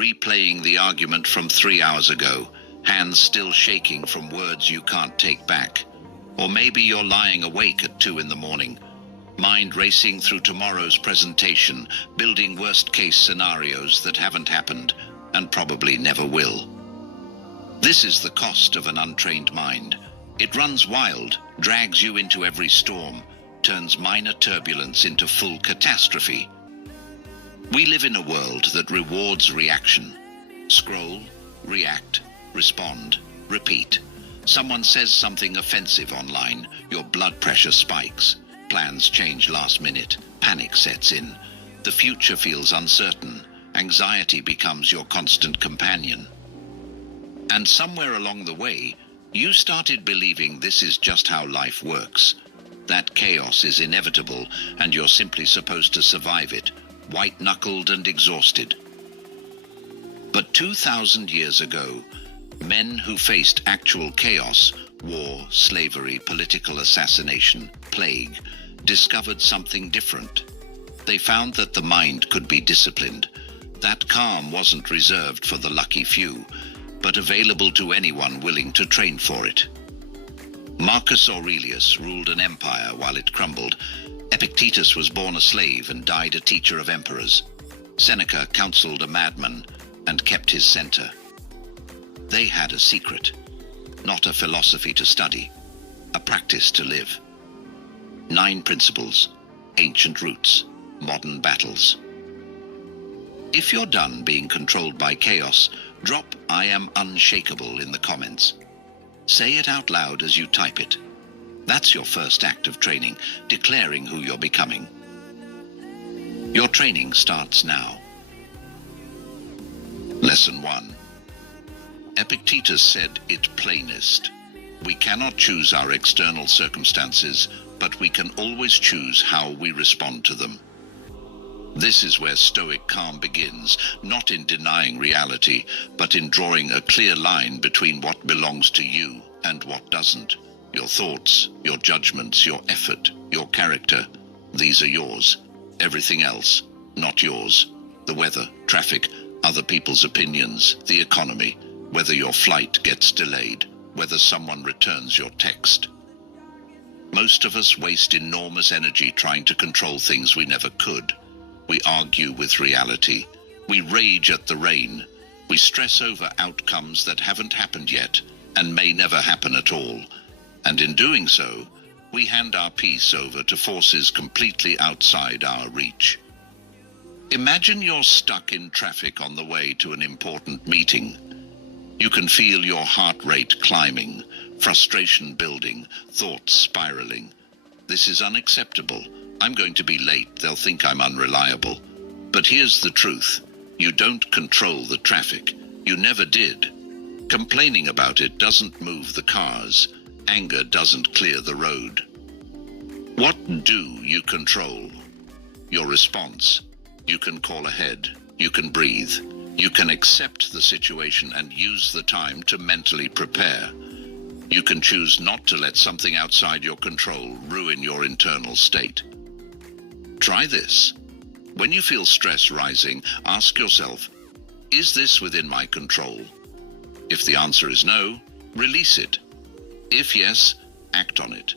replaying the argument from 3 hours ago, hands still shaking from words you can't take back. Or maybe you're lying awake at 2 in the morning, mind racing through tomorrow's presentation, building worst-case scenarios that haven't happened and probably never will. This is the cost of an untrained mind. It runs wild, drags you into every storm, turns minor turbulence into full catastrophe. We live in a world that rewards reaction. Scroll, react, respond, repeat. Someone says something offensive online, your blood pressure spikes. Plans change last minute, panic sets in. The future feels uncertain. Anxiety becomes your constant companion. And somewhere along the way, you started believing this is just how life works. That chaos is inevitable, and you're simply supposed to survive it, white-knuckled and exhausted. But 2,000 years ago, men who faced actual chaos, war, slavery, political assassination, plague, discovered something different. They found that the mind could be disciplined. That calm wasn't reserved for the lucky few, but available to anyone willing to train for it. Marcus Aurelius ruled an empire while it crumbled. Epictetus was born a slave and died a teacher of emperors. Seneca counseled a madman and kept his center. They had a secret, not a philosophy to study, a practice to live. 9 principles, ancient roots, modern battles. If you're done being controlled by chaos, drop "I am unshakable" in the comments. Say it out loud as you type it. That's your first act of training, declaring who you're becoming. Your training starts now. Lesson 1. Epictetus said it plainest. We cannot choose our external circumstances, but we can always choose how we respond to them. This is where Stoic calm begins, not in denying reality, but in drawing a clear line between what belongs to you and what doesn't. Your thoughts, your judgments, your effort, your character, these are yours. Everything else, not yours. The weather, traffic, other people's opinions, the economy, whether your flight gets delayed, whether someone returns your text. Most of us waste enormous energy trying to control things we never could. We argue with reality. We rage at the rain. We stress over outcomes that haven't happened yet and may never happen at all. And in doing so, we hand our peace over to forces completely outside our reach. Imagine you're stuck in traffic on the way to an important meeting. You can feel your heart rate climbing, frustration building, thoughts spiraling. This is unacceptable. I'm going to be late. They'll think I'm unreliable. But here's the truth. You don't control the traffic. You never did. Complaining about it doesn't move the cars. Anger doesn't clear the road. What do you control? Your response. You can call ahead. You can breathe. You can accept the situation and use the time to mentally prepare. You can choose not to let something outside your control ruin your internal state. Try this. When you feel stress rising, ask yourself, is this within my control? If the answer is no, release it. If yes, act on it.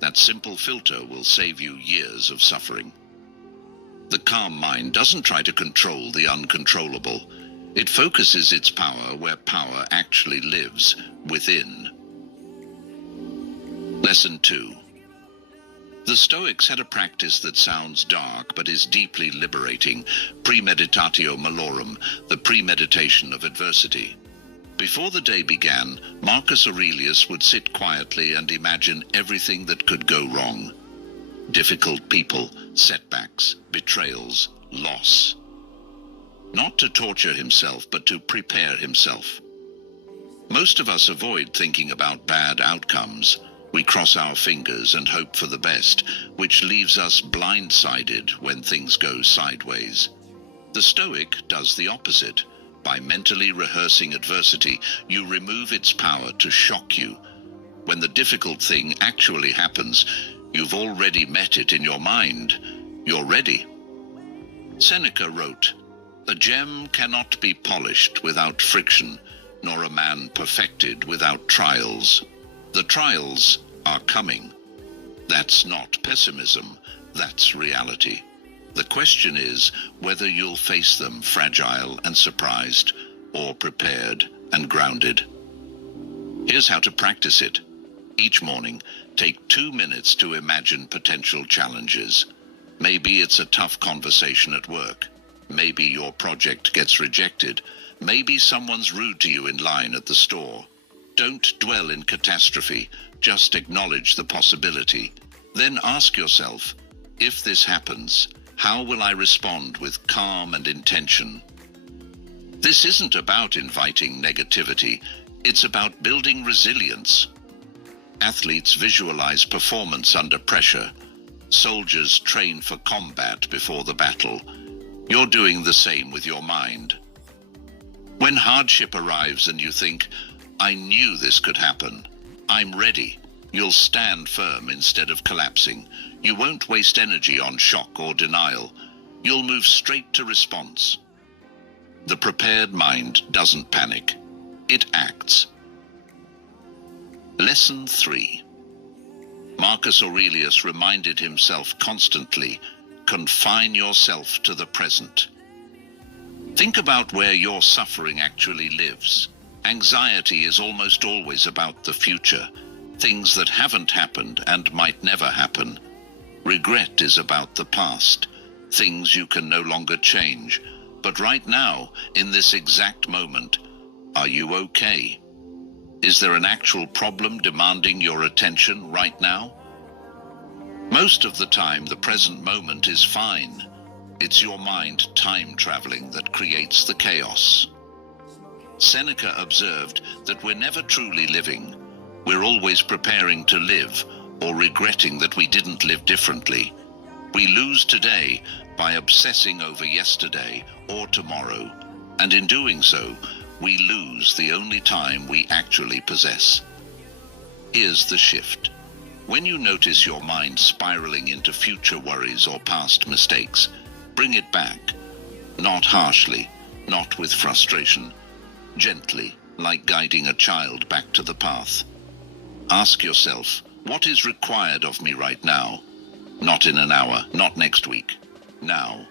That simple filter will save you years of suffering. The calm mind doesn't try to control the uncontrollable. It focuses its power where power actually lives, within. Lesson 2. The Stoics had a practice that sounds dark but is deeply liberating, premeditatio malorum, the premeditation of adversity. Before the day began, Marcus Aurelius would sit quietly and imagine everything that could go wrong. Difficult people, setbacks, betrayals, loss. Not to torture himself, but to prepare himself. Most of us avoid thinking about bad outcomes. We cross our fingers and hope for the best, which leaves us blindsided when things go sideways. The Stoic does the opposite. By mentally rehearsing adversity, you remove its power to shock you. When the difficult thing actually happens, you've already met it in your mind. You're ready. Seneca wrote, A gem cannot be polished without friction, nor a man perfected without trials. The trials are coming. That's not pessimism, that's reality. The question is whether you'll face them fragile and surprised, or prepared and grounded. Here's how to practice it. Each morning, take 2 minutes to imagine potential challenges. Maybe it's a tough conversation at work. Maybe your project gets rejected. Maybe someone's rude to you in line at the store. Don't dwell in catastrophe, just acknowledge the possibility. Then ask yourself, if this happens, how will I respond with calm and intention? This isn't about inviting negativity, it's about building resilience. Athletes visualize performance under pressure. Soldiers train for combat before the battle. You're doing the same with your mind. When hardship arrives and you think, I knew this could happen, I'm ready, you'll stand firm instead of collapsing. You won't waste energy on shock or denial. You'll move straight to response. The prepared mind doesn't panic. It acts. Lesson 3. Marcus Aurelius reminded himself constantly, confine yourself to the present. Think about where your suffering actually lives. Anxiety is almost always about the future, things that haven't happened and might never happen. Regret is about the past, things you can no longer change. But right now, in this exact moment, are you okay? Is there an actual problem demanding your attention right now? Most of the time, the present moment is fine. It's your mind time traveling that creates the chaos. Seneca observed that we're never truly living. We're always preparing to live or regretting that we didn't live differently. We lose today by obsessing over yesterday or tomorrow, and in doing so, we lose the only time we actually possess. Here's the shift. When you notice your mind spiraling into future worries or past mistakes, bring it back. Not harshly, not with frustration. Gently, like guiding a child back to the path. Ask yourself, what is required of me right now? Not in an hour, not next week. Now.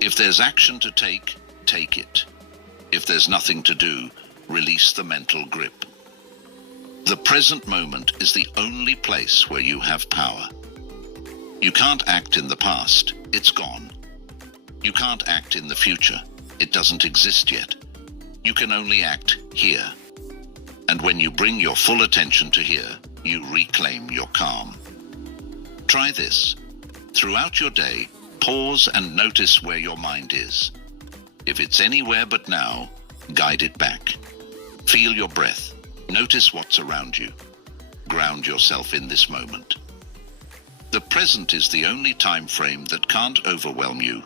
If there's action to take, take it. If there's nothing to do, release the mental grip. The present moment is the only place where you have power. You can't act in the past, it's gone. You can't act in the future, it doesn't exist yet. You can only act here. And when you bring your full attention to here, you reclaim your calm. Try this. Throughout your day, pause and notice where your mind is. If it's anywhere but now, guide it back. Feel your breath. Notice what's around you. Ground yourself in this moment. The present is the only time frame that can't overwhelm you,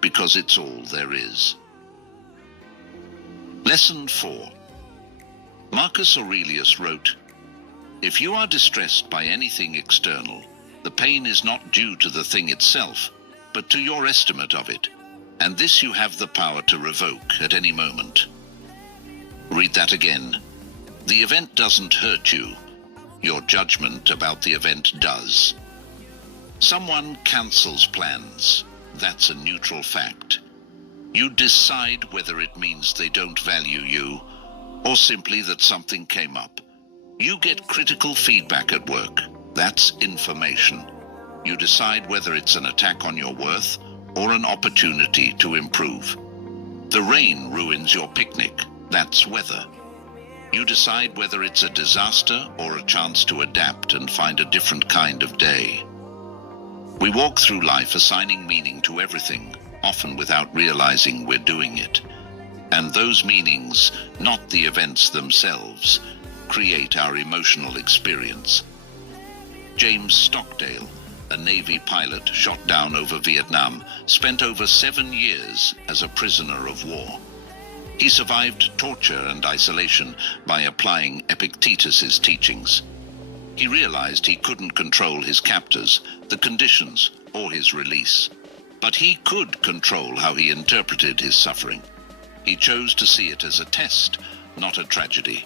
because it's all there is. Lesson 4. Marcus Aurelius wrote, "If you are distressed by anything external, the pain is not due to the thing itself, but to your estimate of it, and this you have the power to revoke at any moment." Read that again. The event doesn't hurt you. Your judgment about the event does. Someone cancels plans. That's a neutral fact. You decide whether it means they don't value you, or simply that something came up. You get critical feedback at work. That's information. You decide whether it's an attack on your worth or an opportunity to improve. The rain ruins your picnic. That's weather. You decide whether it's a disaster or a chance to adapt and find a different kind of day. We walk through life assigning meaning to everything, often without realizing we're doing it. And those meanings, not the events themselves, create our emotional experience. James Stockdale, a Navy pilot shot down over Vietnam, spent over 7 years as a prisoner of war. He survived torture and isolation by applying Epictetus's teachings. He realized he couldn't control his captors, the conditions, or his release. But he could control how he interpreted his suffering. He chose to see it as a test, not a tragedy.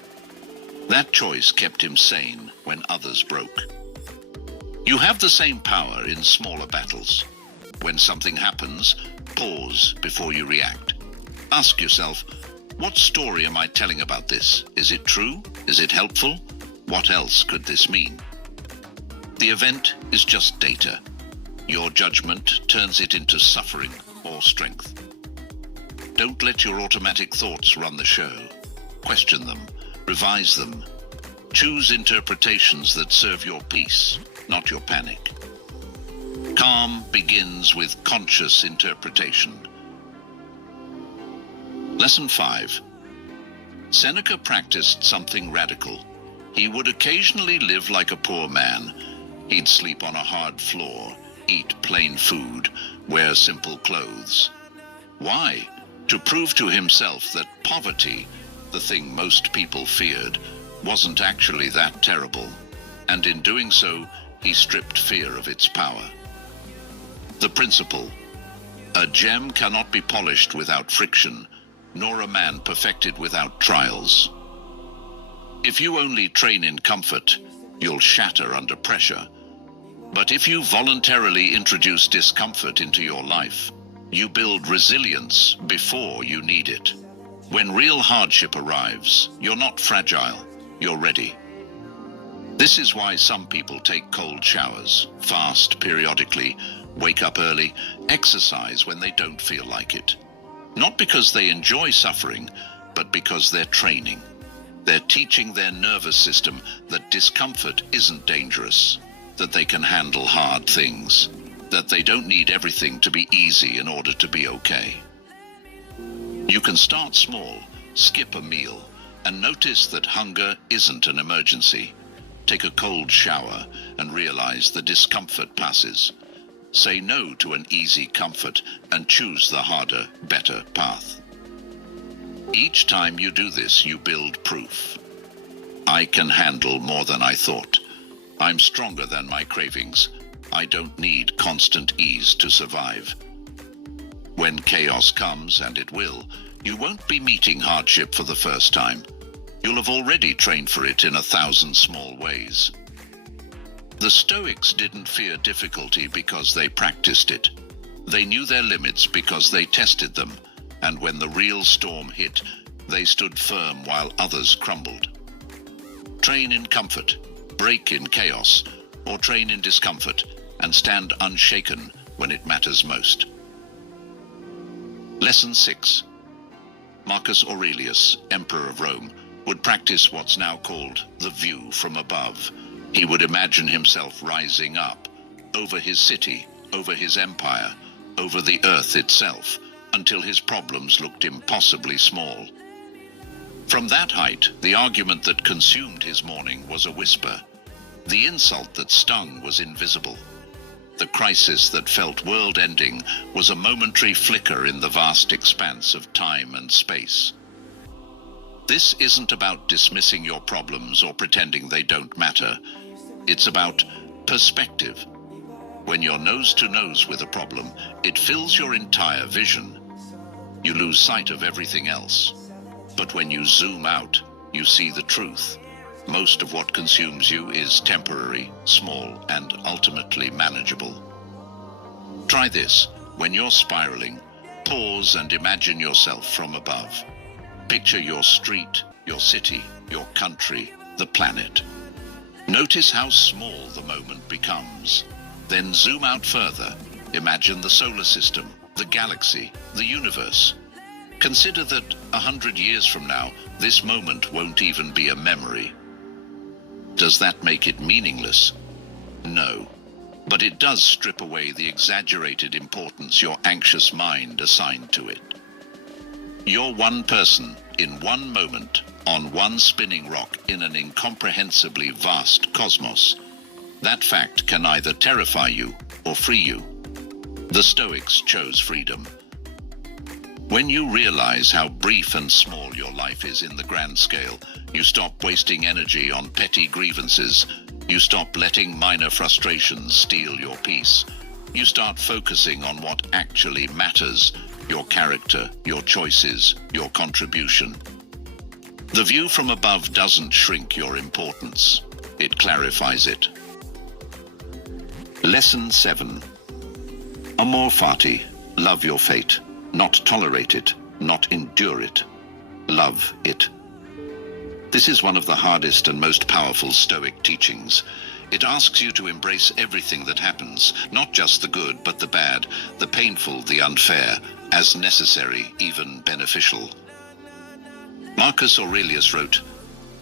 That choice kept him sane when others broke. You have the same power in smaller battles. When something happens, pause before you react. Ask yourself, what story am I telling about this? Is it true? Is it helpful? What else could this mean? The event is just data. Your judgment turns it into suffering or strength. Don't let your automatic thoughts run the show. Question them, revise them. Choose interpretations that serve your peace, not your panic. Calm begins with conscious interpretation. Lesson 5. Seneca practiced something radical. He would occasionally live like a poor man. He'd sleep on a hard floor, eat plain food, wear simple clothes. Why? To prove to himself that poverty, the thing most people feared, wasn't actually that terrible. And in doing so, he stripped fear of its power. The principle: a gem cannot be polished without friction, nor a man perfected without trials. If you only train in comfort, you'll shatter under pressure. But if you voluntarily introduce discomfort into your life, you build resilience before you need it. When real hardship arrives, you're not fragile, you're ready. This is why some people take cold showers, fast periodically, wake up early, exercise when they don't feel like it. Not because they enjoy suffering, but because they're training. They're teaching their nervous system that discomfort isn't dangerous, that they can handle hard things, that they don't need everything to be easy in order to be okay. You can start small, skip a meal, and notice that hunger isn't an emergency. Take a cold shower and realize the discomfort passes. Say no to an easy comfort and choose the harder, better path. Each time you do this, you build proof. I can handle more than I thought. I'm stronger than my cravings. I don't need constant ease to survive. When chaos comes, and it will, you won't be meeting hardship for the first time. You'll have already trained for it in 1,000 small ways. The Stoics didn't fear difficulty because they practiced it. They knew their limits because they tested them, and when the real storm hit, they stood firm while others crumbled. Train in comfort, break in chaos, or train in discomfort, and stand unshaken when it matters most. Lesson 6. Marcus Aurelius, Emperor of Rome, would practice what's now called the view from above. He would imagine himself rising up, over his city, over his empire, over the earth itself, until his problems looked impossibly small. From that height, the argument that consumed his morning was a whisper. The insult that stung was invisible. The crisis that felt world-ending was a momentary flicker in the vast expanse of time and space. This isn't about dismissing your problems or pretending they don't matter. It's about perspective. When you're nose to nose with a problem, it fills your entire vision. You lose sight of everything else. But when you zoom out, you see the truth. Most of what consumes you is temporary, small, and ultimately manageable. Try this. When you're spiraling, pause and imagine yourself from above. Picture your street, your city, your country, the planet. Notice how small the moment becomes. Then zoom out further. Imagine the solar system, the galaxy, the universe. Consider that 100 years from now, this moment won't even be a memory. Does that make it meaningless? No. But it does strip away the exaggerated importance your anxious mind assigned to it. You're one person, in one moment, on one spinning rock in an incomprehensibly vast cosmos. That fact can either terrify you or free you. The Stoics chose freedom. When you realize how brief and small your life is in the grand scale, you stop wasting energy on petty grievances. You stop letting minor frustrations steal your peace. You start focusing on what actually matters: your character, your choices, your contribution. The view from above doesn't shrink your importance. It clarifies it. Lesson 7. Amor fati. Love your fate. Not tolerate it. Not endure it. Love it. This is one of the hardest and most powerful Stoic teachings. It asks you to embrace everything that happens, not just the good, but the bad, the painful, the unfair, as necessary, even beneficial. Marcus Aurelius wrote,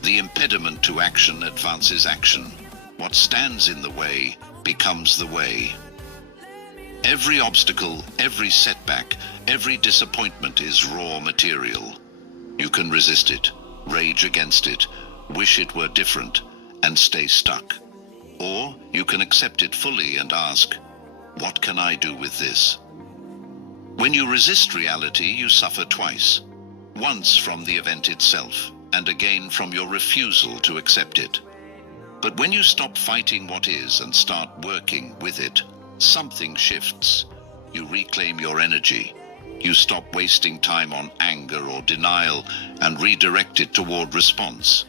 "The impediment to action advances action. What stands in the way becomes the way." Every obstacle, every setback, every disappointment is raw material. You can resist it, rage against it, wish it were different, and stay stuck. Or you can accept it fully and ask, what can I do with this? When you resist reality, you suffer twice. Once from the event itself, and again from your refusal to accept it. But when you stop fighting what is and start working with it, something shifts. You reclaim your energy. You stop wasting time on anger or denial and redirect it toward response.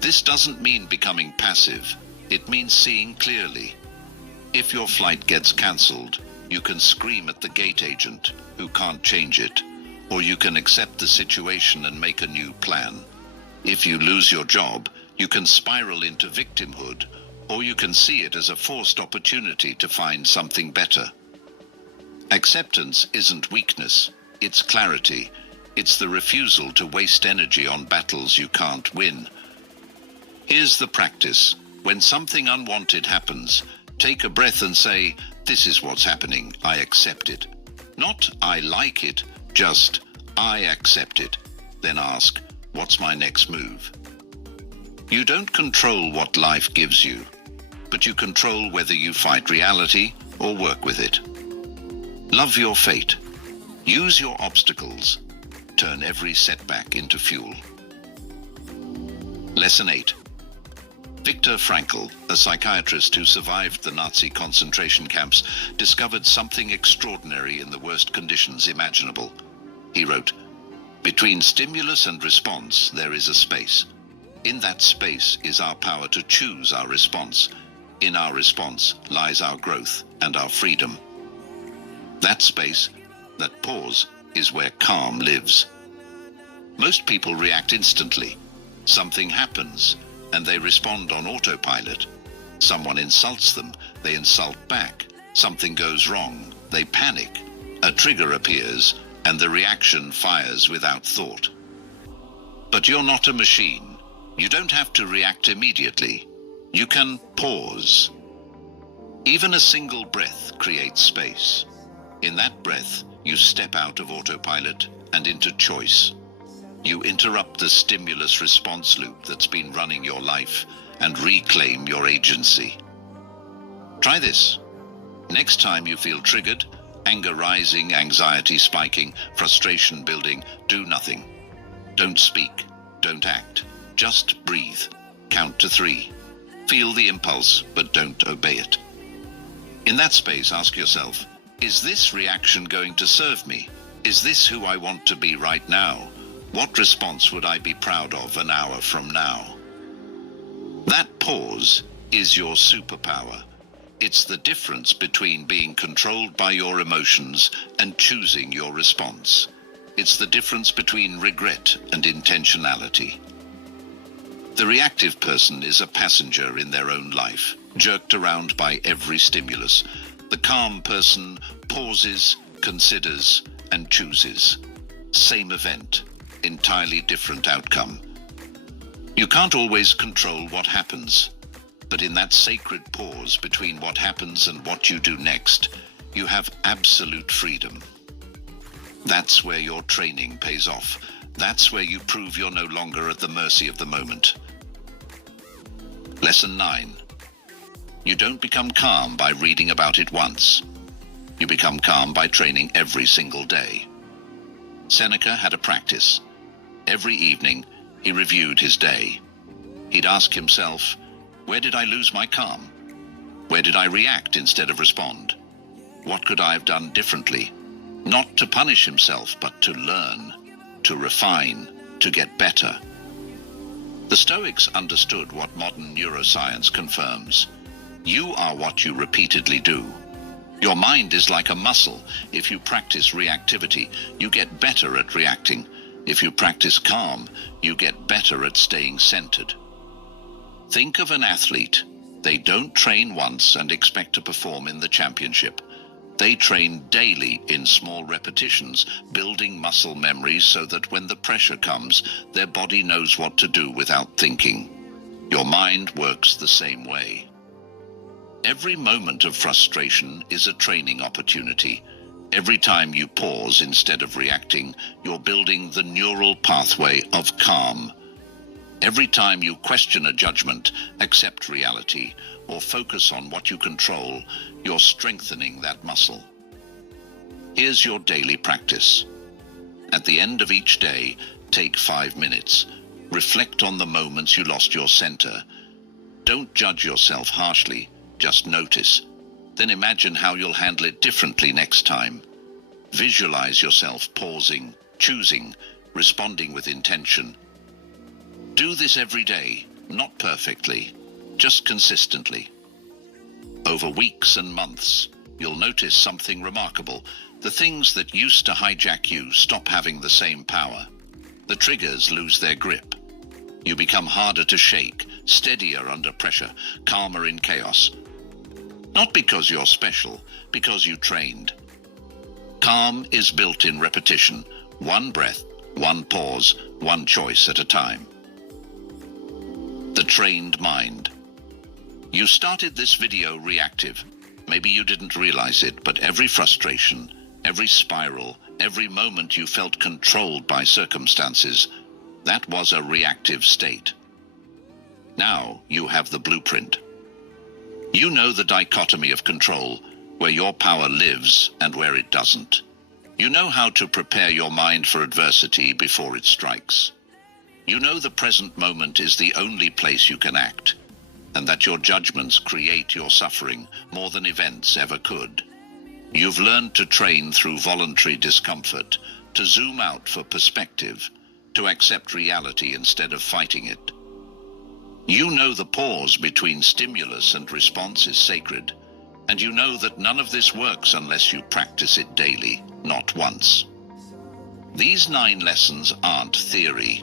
This doesn't mean becoming passive. It means seeing clearly. If your flight gets cancelled, you can scream at the gate agent, who can't change it, or you can accept the situation and make a new plan. If you lose your job, you can spiral into victimhood, or you can see it as a forced opportunity to find something better. Acceptance isn't weakness, it's clarity. It's the refusal to waste energy on battles you can't win. Here's the practice. When something unwanted happens, take a breath and say, "This is what's happening, I accept it." Not "I like it," just "I accept it." Then ask, what's my next move? You don't control what life gives you, but you control whether you fight reality or work with it. Love your fate. Use your obstacles. Turn every setback into fuel. Lesson 8. Viktor Frankl, a psychiatrist who survived the Nazi concentration camps, discovered something extraordinary in the worst conditions imaginable. He wrote, "Between stimulus and response, there is a space. In that space is our power to choose our response. In our response lies our growth and our freedom." That space, that pause, is where calm lives. Most people react instantly. Something happens, and they respond on autopilot. Someone insults them, they insult back. Something goes wrong, they panic. A trigger appears, and the reaction fires without thought. But you're not a machine. You don't have to react immediately. You can pause. Even a single breath creates space. In that breath, you step out of autopilot and into choice. You interrupt the stimulus-response loop that's been running your life and reclaim your agency. Try this. Next time you feel triggered, anger rising, anxiety spiking, frustration building, do nothing. Don't speak. Don't act. Just breathe. Count to 3. Feel the impulse, but don't obey it. In that space, ask yourself, is this reaction going to serve me? Is this who I want to be right now? What response would I be proud of an hour from now? That pause is your superpower. It's the difference between being controlled by your emotions and choosing your response. It's the difference between regret and intentionality. The reactive person is a passenger in their own life, jerked around by every stimulus. The calm person pauses, considers, and chooses. Same event, entirely different outcome. You can't always control what happens, but in that sacred pause between what happens and what you do next, you have absolute freedom. That's where your training pays off. That's where you prove you're no longer at the mercy of the moment. Lesson 9. You don't become calm by reading about it once. You become calm by training every single day. Seneca had a practice. Every evening, he reviewed his day. He'd ask himself, where did I lose my calm? Where did I react instead of respond? What could I have done differently? Not to punish himself, but to learn, to refine, to get better. The Stoics understood what modern neuroscience confirms. You are what you repeatedly do. Your mind is like a muscle. If you practice reactivity, you get better at reacting. If you practice calm, you get better at staying centered. Think of an athlete. They don't train once and expect to perform in the championship. They train daily in small repetitions, building muscle memories so that when the pressure comes, their body knows what to do without thinking. Your mind works the same way. Every moment of frustration is a training opportunity. Every time you pause instead of reacting, you're building the neural pathway of calm. Every time you question a judgment, accept reality, or focus on what you control, you're strengthening that muscle. Here's your daily practice. At the end of each day, take 5 minutes. Reflect on the moments you lost your center. Don't judge yourself harshly, just notice. Then imagine how you'll handle it differently next time. Visualize yourself pausing, choosing, responding with intention. Do this every day, not perfectly, just consistently. Over weeks and months, you'll notice something remarkable. The things that used to hijack you stop having the same power. The triggers lose their grip. You become harder to shake, steadier under pressure, calmer in chaos. Not because you're special, because you trained. Calm is built in repetition, one breath, one pause, one choice at a time. The trained mind. You started this video reactive. Maybe you didn't realize it, but every frustration, every spiral, every moment you felt controlled by circumstances, that was a reactive state. Now you have the blueprint. You know the dichotomy of control, where your power lives and where it doesn't. You know how to prepare your mind for adversity before it strikes. You know the present moment is the only place you can act, and that your judgments create your suffering more than events ever could. You've learned to train through voluntary discomfort, to zoom out for perspective, to accept reality instead of fighting it. You know the pause between stimulus and response is sacred, and you know that none of this works unless you practice it daily, not once. These 9 lessons aren't theory.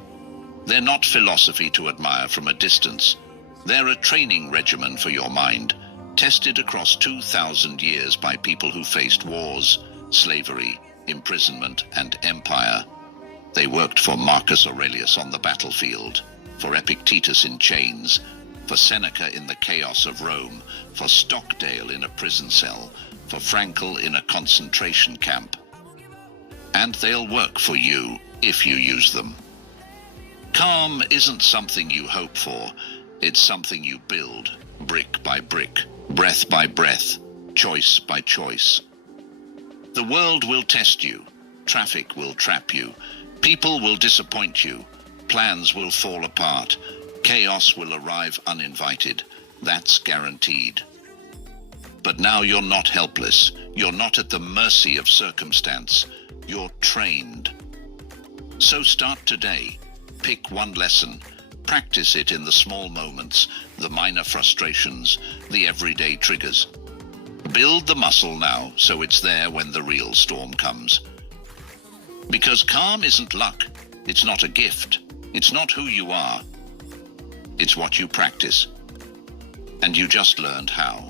They're not philosophy to admire from a distance. They're a training regimen for your mind, tested across 2,000 years by people who faced wars, slavery, imprisonment, and empire. They worked for Marcus Aurelius on the battlefield, for Epictetus in chains, for Seneca in the chaos of Rome, for Stockdale in a prison cell, for Frankl in a concentration camp. And they'll work for you if you use them. Calm isn't something you hope for, it's something you build, brick by brick, breath by breath, choice by choice. The world will test you, traffic will trap you, people will disappoint you, plans will fall apart, chaos will arrive uninvited, that's guaranteed. But now you're not helpless, you're not at the mercy of circumstance, you're trained. So start today. Pick one lesson, practice it in the small moments, the minor frustrations, the everyday triggers. Build the muscle now so it's there when the real storm comes. Because calm isn't luck, it's not a gift, it's not who you are, it's what you practice. And you just learned how.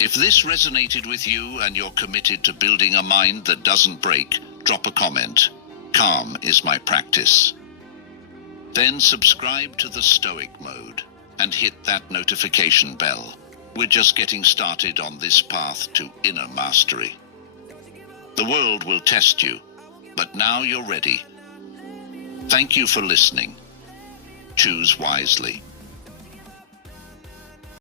If this resonated with you and you're committed to building a mind that doesn't break, drop a comment. Calm is my practice. Then subscribe to the Stoic Mode and hit that notification bell. We're just getting started on this path to inner mastery. The world will test you, but now you're ready. Thank you for listening. Choose wisely.